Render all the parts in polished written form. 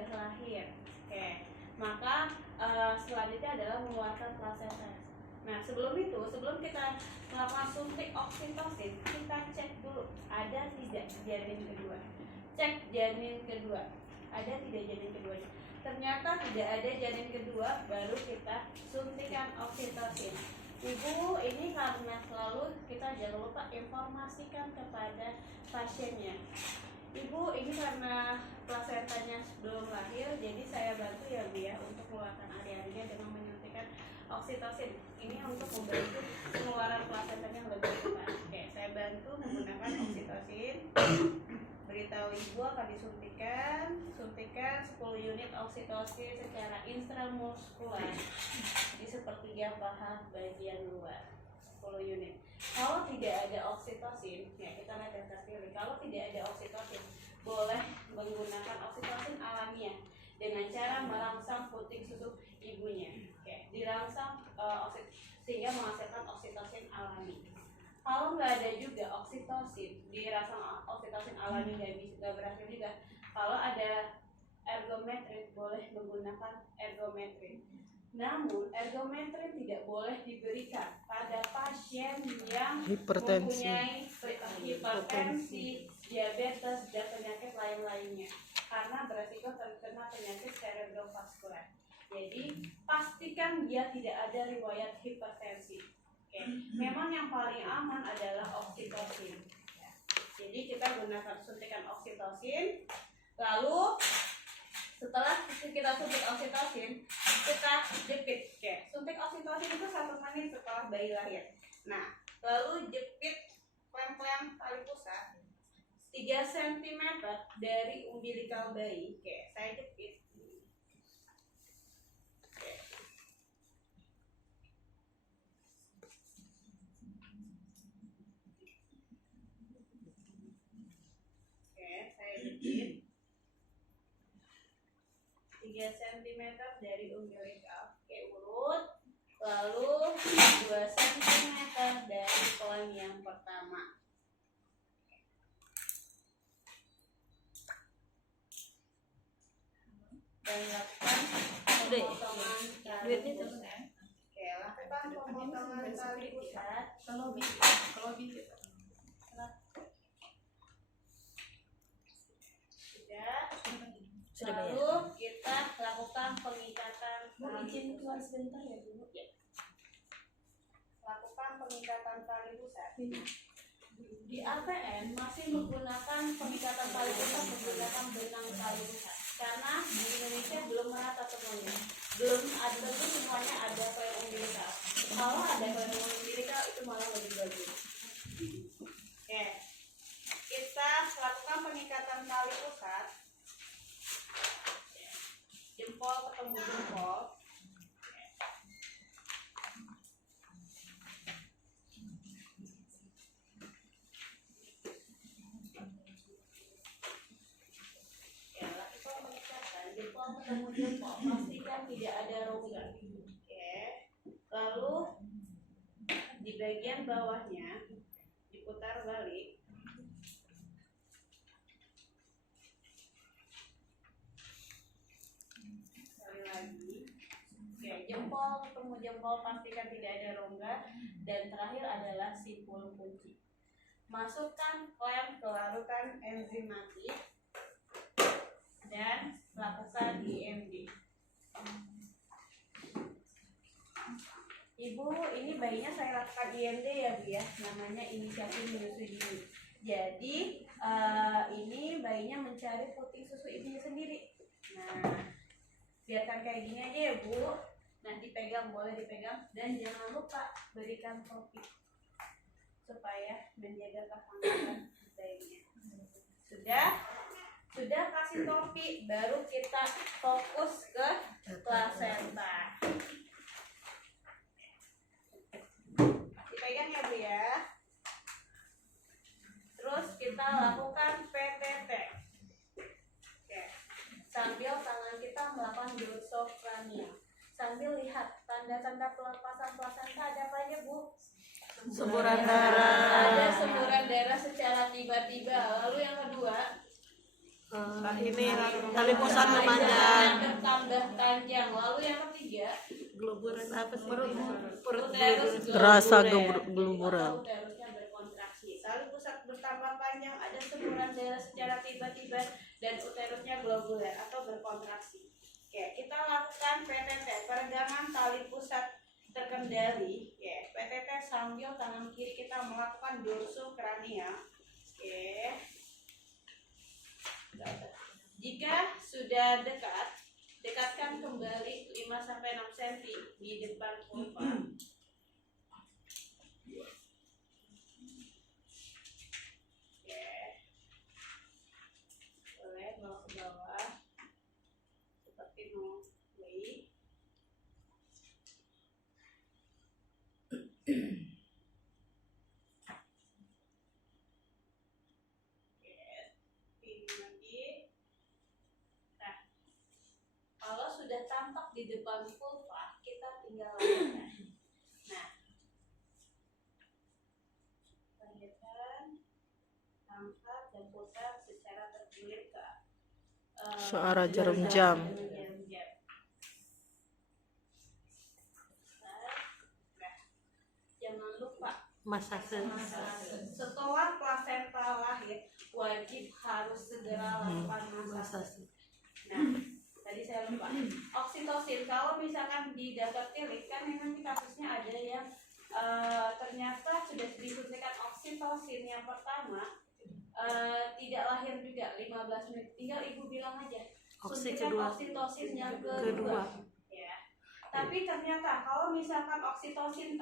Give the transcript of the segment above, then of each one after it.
sudah lahir. Oke, maka selanjutnya adalah mengeluarkan plasenta. Nah, sebelum kita melakukan suntik oksitosin, kita cek dulu ada tidak janin kedua. Cek janin kedua, ada tidak janin kedua. Ternyata tidak ada janin kedua, baru kita suntikan oksitosin. Ibu, ini karena selalu kita jangan lupa informasikan kepada pasiennya. Ibu, ini karena plasentanya belum lahir, jadi saya bantu ya Bu ya untuk mengeluarkan area-area dengan menyuntikkan oksitosin. Ini untuk membantu pengeluaran plasentanya lebih cepat. Oke, saya bantu menggunakan oksitosin. Beritahu ibu akan suntikan 10 unit oksitosin secara intramuskular di sepertiga paha bagian luar. 10 unit. Kalau tidak ada oksitosin, ya kita lihat yang terpilih. Kalau tidak ada oksitosin, boleh menggunakan oksitosin alamiah dengan cara merangsang puting susu ibunya. Oke, dirangsang sehingga menghasilkan oksitosin alami. Kalau nggak ada juga oksitosin, dirangsang oksitosin alami nggak berhasil juga. Kalau ada ergometrin, boleh menggunakan ergometrin. Namun ergometrin tidak boleh diberikan pada pasien yang mempunyai hipertensi, diabetes, dan penyakit lain-lainnya, karena beresiko terkena penyakit cerebrovaskular. Jadi pastikan dia tidak ada riwayat hipertensi. Oke. Memang yang paling aman adalah oksitosin. Jadi kita gunakan suntikan oksitosin, lalu setelah kita suntik oksitosin, kita jepit. Oke. Suntik oksitosin itu 1 menit setelah bayi lahir. Nah, lalu jepit klem-klem tali pusat 3 cm dari umbilikal bayi. Oke, saya jepit. Saya jepit 3 cm dari umbilikal. Oke, urut. Lalu 2 cm dari klem yang pertama. Dan lakukan pemotongan tali pusat. Oke, lakukan pemotongan tali pusat. Kalau bisa. Lalu kita lakukan pengikatan. Izin keluar sebentar ya Bu. Ya. Lakukan pengikatan tali pusat. Di APN masih menggunakan pengikatan tali pusat menggunakan benang tali pusat, karena di Indonesia belum merata semuanya. Belum ada tentu semuanya ada klem umbilikal. Kalau ada klem umbilikal itu malah lebih bagus. Oke. Kita lakukan pengikatan tali pusat. Jempol ketemu jempol. Ya, lakukan pengikatan jempol ketemu jempol. Pastikan tidak ada rongga. Oke. Lalu di bagian bawahnya diputar balik. Lagi. Oke, jempol ketemu jempol, pastikan tidak ada rongga, dan terakhir adalah simpul kunci. Masukkan klem ke larutan enzimatik dan lakukan IMD. Ibu, ini bayinya saya lakukan IMD ya Bu ya, namanya inisiasi menyusui dini. Jadi ini bayinya mencari puting susu ibunya sendiri. Nah, biarkan kayak gini aja ya Bu. Nah, dipegang, boleh dipegang, dan jangan lupa berikan topi supaya menjaga kehangatan bayinya. Sudah kasih topi, baru kita fokus ke plasenta. Dipegang ya Bu ya. Terus kita lakukan PTT. Sambil tangan kita melakukan dorsofrenia. Sambil lihat tanda-tanda pelepasan plasenta ada apa aja Bu? Semburan darah. Ada semburan darah secara tiba-tiba. Lalu yang kedua, Ini tali pusat memanjang. Tambah panjang. Lalu yang ketiga, Gluburan apa sih? uterus Terasa gluburer. glubural. Uterusnya berkontraksi. Tali pusat bertambah panjang, ada semburan darah secara tiba-tiba, dan uterusnya globuler atau berkontraksi. Oke, kita lakukan PTT, peregangan tali pusat terkendali. Oke, PTT sambil tangan kiri kita melakukan dorsokranial. Oke. Jika sudah dekat, dekatkan kembali 5-6 cm di depan vulva. Oke. Boleh bawa ke bawah seperti Norway. Kalau sudah tampak di depan vulva, kita tinggal lahirkan. Nah, lahirkan, angkat dan putar secara terkilir ke Searah jarum jam. Nah, jangan lupa Masase. setelah plasenta lahir wajib harus segera lakukan masase. Nah, tadi saya lupa. Oksitosin, kalau misalkan di daftar tilik kan memang kasusnya ada yang ternyata sudah disuntikan oksitosin yang pertama tidak lahir juga 15 menit. Tinggal ibu bilang aja suntikan oksitosin yang kedua. Ya. Tapi ternyata kalau misalkan oksitosin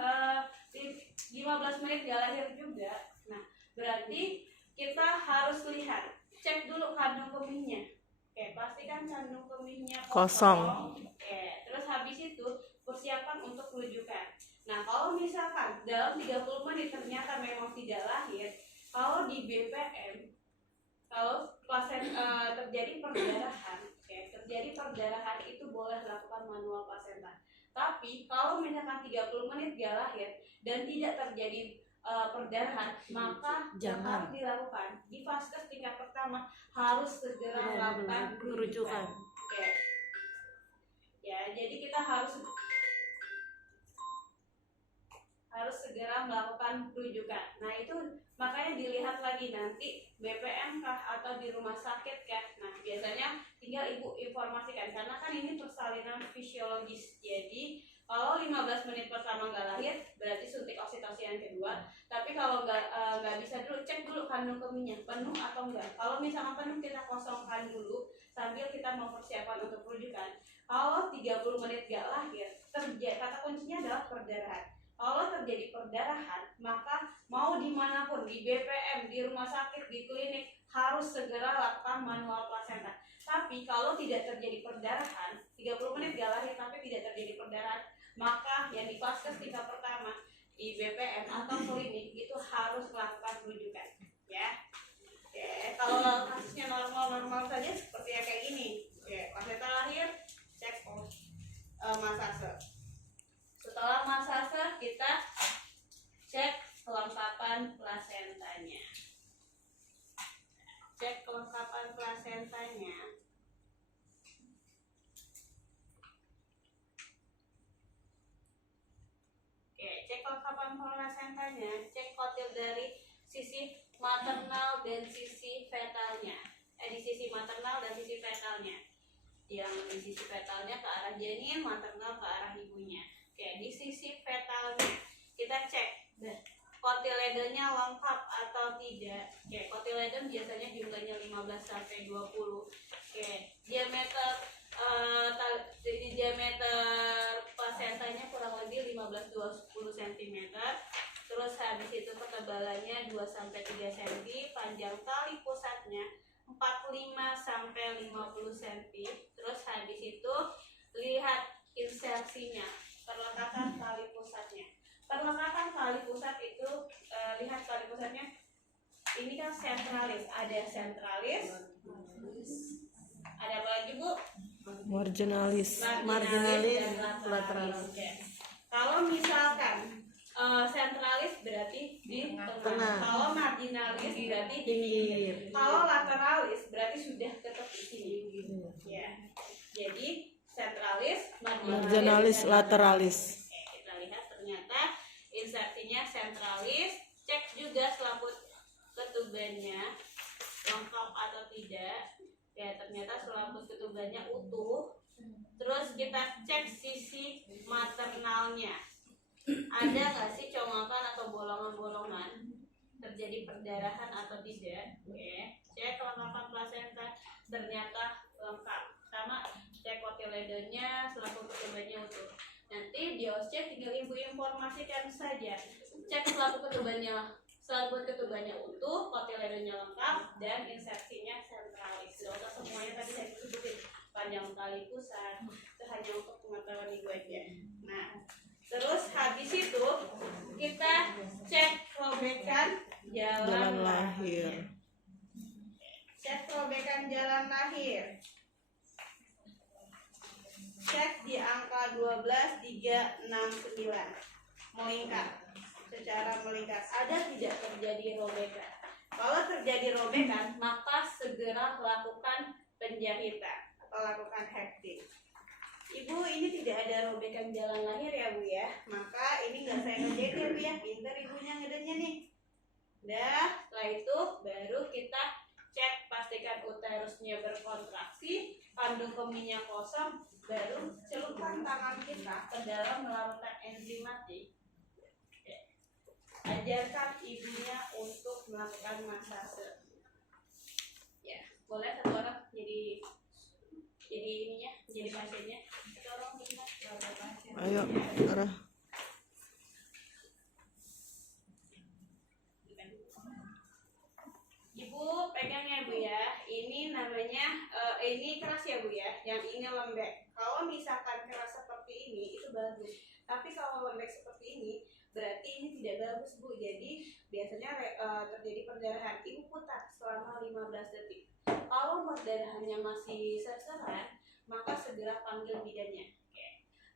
15 menit gak lahir juga, nah berarti kita harus lihat, cek dulu kandung kemihnya. Oke, pastikan kandung kemihnya kosong. Oke, terus habis itu persiapan untuk rujukan. Nah, kalau misalkan dalam 30 menit ternyata memang tidak lahir, kalau di BPM, kalau terjadi perdarahan, terjadi perdarahan itu boleh lakukan manual plasenta. Tapi kalau misalkan 30 menit gak lahir dan tidak terjadi perdarahan, maka yang harus dilakukan di vaskes tingkat pertama harus segera melakukan rujukan. Oke. Ya, jadi kita harus segera melakukan rujukan. Nah, itu makanya dilihat lagi nanti BPM kah atau di rumah sakit kah. Nah, biasanya tinggal ibu informasikan karena kan ini persalinan fisiologis. Jadi kalau 15 menit pertama nggak lahir, berarti suntik oksitosin yang kedua. Tapi kalau nggak bisa dulu, cek dulu kandung kemihnya penuh atau enggak. Kalau misalkan penuh, kita kosongkan dulu sambil kita mempersiapkan untuk rujukan. Kalau 30 menit nggak lahir, kata kuncinya adalah perdarahan. Kalau terjadi perdarahan, maka mau dimanapun, di BPM, di rumah sakit, di klinik, harus segera lakukan manual plasenta. Tapi kalau tidak terjadi perdarahan, 30 menit gak lahir tapi tidak terjadi perdarahan, maka yang di vaskes tingkat pertama di BPM atau klinik itu harus melakukan rujukan, ya. Oke, kalau kasusnya normal saja seperti yang kayak gini. Oke, plasenta lahir, cek masase. Setelah masase kita cek kelengkapan plasentanya. Cek kelengkapan plasentanya. Oke, cek kelengkapan plasentanya, cek kotil dari sisi maternal dan sisi fetalnya. Di sisi maternal dan sisi fetalnya. Yang di sisi fetalnya ke arah janin, maternal ke arah ibunya. Oke, di sisi fetalnya kita cek kotiledonnya lengkap atau tidak. Oke, kotiledon biasanya jumlahnya 15-20. Oke, diameter plasentanya kurang lebih 15-20 cm. Terus habis itu ketebalannya 2-3 cm, panjang tali pusatnya 45-50 cm. Terus habis itu lihat insersinya, perlekatan tali pusatnya. Perlekatan tali pusat itu lihat tali pusatnya. Ini kan sentralis, ada sentralis. Ada apa lagi, Bu? Marginalis, dan lateralis. lateralis. Kalau misalkan sentralis berarti di tengah. Tengah. Kalau marginalis berarti di pinggir. Kalau lateralis berarti sudah ke tepi sini. Ya. Jadi sentralis, Marginalis, dan lateralis. Oke, kita lihat ternyata insersinya sentralis. Cek juga selaput ketubannya lengkap atau tidak. Ya, ternyata selaput ketubannya utuh. Terus kita cek sisi maternalnya. Ada nggak sih congkakan atau bolongan-bolongan? Terjadi perdarahan atau tidak? Oke. Cek kelengkapan plasenta, ternyata lengkap. Sama cek kotiledonnya, selaput ketubannya utuh. Nanti di oschek tinggal ibu informasikan saja. Cek selaput ketubannya utuh, kotiledonnya lengkap, dan insersinya sentralis. Gak usah semuanya tadi saya sebutin panjang kali pusat, itu hanya untuk pengetahuan ibu aja. Nah, terus habis itu kita cek robekan jalan lahir. Cek robekan jalan lahir. Cek di angka 12, 3, 6, 9. Melingkar. Secara melingkar. Ada tidak terjadi robekan? Kalau terjadi robekan, maka segera lakukan penjahitan atau lakukan hektik. Ibu, ini tidak ada robekan jalan lahir ya Bu ya. Maka ini nggak saya ngerjain ya Bu ya. Pinter ibunya ngedenya nih. Udah, setelah itu baru kita cek pastikan uterusnya berkontraksi, kandung kemihnya kosong, baru celupkan tangan kita ke dalam larutan enzimatik. Ajarkan ibunya untuk melakukan masase. Ya, boleh satu orang jadi ininya, jadi pasiennya. Satu orang bisa pasien. Ayo, arah. Ibu pegang ya Bu ya. Ini namanya ini keras ya Bu ya. Yang ini lembek. Kalau misalkan keras seperti ini itu bagus. Tapi kalau lembek seperti ini berarti ini tidak bagus Bu. Jadi biasanya terjadi perdarahan. Ibu putar selama 15 detik. Kalau perdarahannya masih serseran, maka segera panggil bidannya. Oke.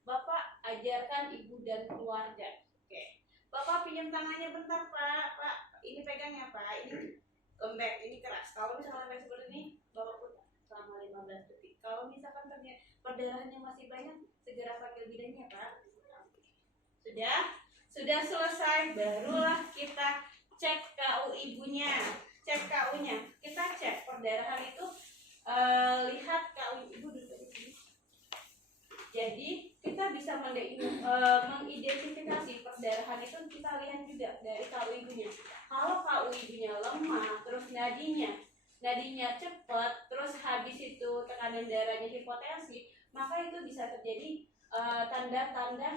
Bapak ajarkan ibu dan keluarga. Oke. Bapak pinjam tangannya bentar Pak. Pak, ini pegangnya Pak. Ini lembek, ini keras. Kalau misalkan lembek seperti ini, Bapak putar selama 15 detik. Kalau misalkan ternyata perdarahannya masih banyak, segera panggil bidannya Pak. Sudah selesai, barulah kita cek KU ibunya. Cek KU-nya. Kita cek perdarahan itu lihat KU ibu dulu di sini. Jadi kita bisa mengidentifikasi perdarahan itu kita lihat juga dari KU ibunya. Kalau KU ibunya lemah, terus nadinya cepat, terus habis itu tekanan darahnya hipotensi, maka itu bisa terjadi tanda-tanda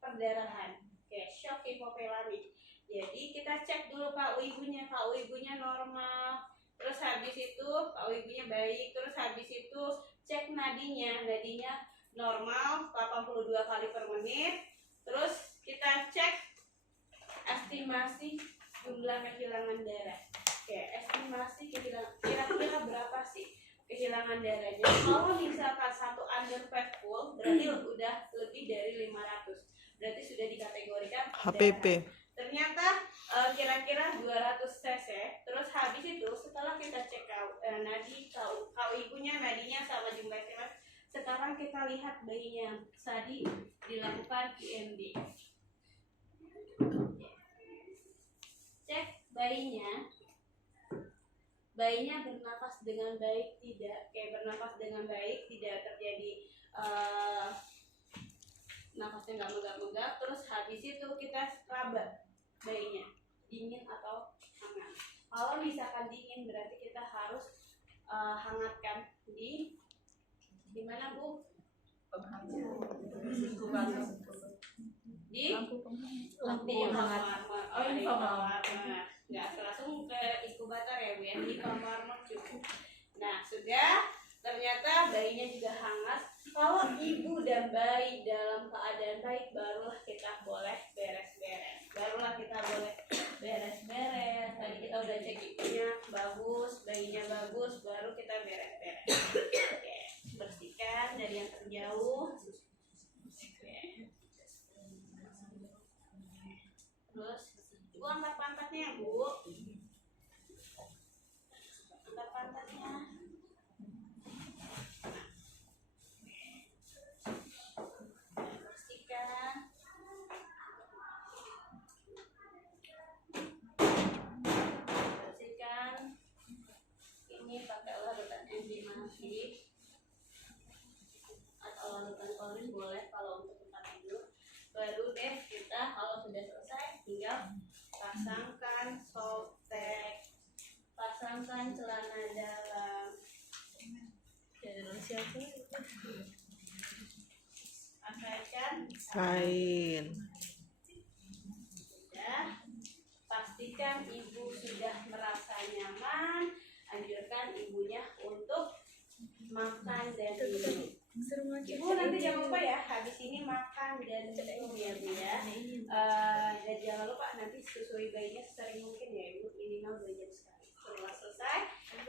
perdarahan. Oke, shock hipovolemi. Jadi kita cek dulu KU ibunya normal. Terus habis itu KU ibunya baik. Terus habis itu cek nadinya normal 82 kali per menit. Terus kita cek estimasi jumlah kehilangan darah. Oke, estimasi kira-kira berapa sih kehilangan darahnya? Kalau misalkan satu underfed full berarti udah lebih dari 500. Berarti sudah dikategorikan HPP. Ternyata kira-kira 200 cc. Terus habis itu setelah kita cek nadi KU ibunya, nadinya sama jumlah cairan, sekarang kita lihat bayinya. Tadi dilakukan IMD. Cek bayinya bernafas dengan baik tidak? Bernafas dengan baik, tidak terjadi nafasnya nggak megap-megap. Terus habis itu kita raba bayinya, dingin atau hangat. Kalau misalkan dingin berarti kita harus hangatkan di mana Bu? Di kamar. Oh, di kamar. Nggak langsung ke inkubator ya Bu ya, di kamar cukup. Nah, sudah. Ternyata bayinya juga hangat. Kalau ibu dan bayi dalam keadaan baik, barulah kita boleh beres-beres. Tadi kita udah cek ibunya bagus, bayinya bagus, baru kita beres-beres. Oke, bersihkan dari yang terjauh. Oke. Terus Ibu angkat pantatnya ya Bu. Angkat pantatnya. Bersihkan. Bersihkan. Ini pakai larutan enzimasi atau larutan klorin boleh kalau untuk tempat tidur. Baru deh kita kalau sudah selesai tinggal pasangkan softtek, pasangkan celana dalam. Pakaikan Kain. sudah. Pastikan ibu sudah merasa nyaman. Anjurkan ibunya untuk makan dan minum. Ibu nanti jangan lupa ya, habis ini makan dan minum ya Bu ya. Dan jangan lupa nanti susui bayinya sesering mungkin ya Ibu, minimal 2 jam sekali. Setelah selesai,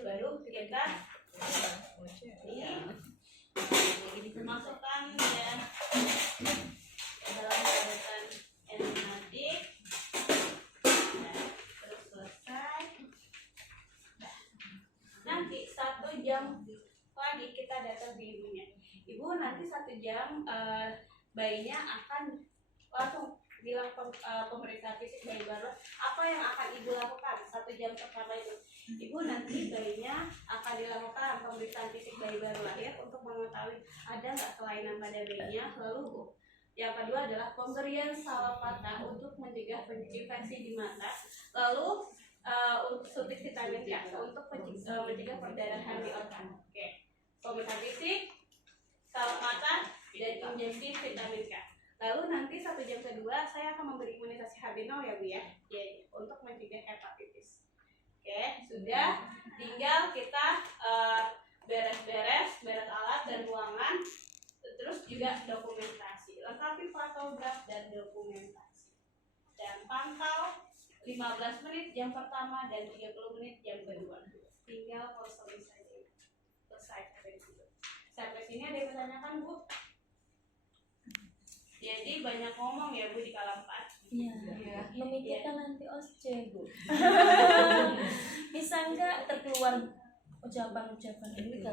baru kita ini masukkan ya ke dalam larutan enzimatik. Terus selesai. Nanti 1 jam lagi kita datang ke ibunya. Ibu nanti 1 jam bayinya akan langsung bilang pemeriksaan fisik bayi baru. Apa yang akan ibu lakukan 1 jam pertama itu? Ibu nanti bayinya akan dilakukan pemeriksaan fisik bayi baru lahir untuk mengetahui ada nggak kelainan pada bayinya. Lalu yang kedua adalah pemberian salapata untuk mencegah infeksi di mata. Lalu untuk suntik vitamin K untuk mencegah perdarahan di otak. Oke. Pemeriksaan fisik, salep mata, dan injeksi vitamin K. Lalu nanti 1 jam kedua saya akan memberi imunisasi HB0 ya Bu ya, jadi untuk mencegah hepatitis. Oke, sudah. Tinggal kita beres alat dan ruangan, terus juga dokumentasi. Lengkapi fotograf dan dokumentasi. Dan pantau 15 menit jam pertama dan 30 menit jam kedua. Tinggal kosongin saja. Selesai sampai situ. Sampai sini ada yang bertanyakan Bu? Jadi banyak ngomong ya Bu di kala 4. Iya. Memikirkan nanti OSCE Bu. Bisa nggak terkeluar ucapan-ucapan ini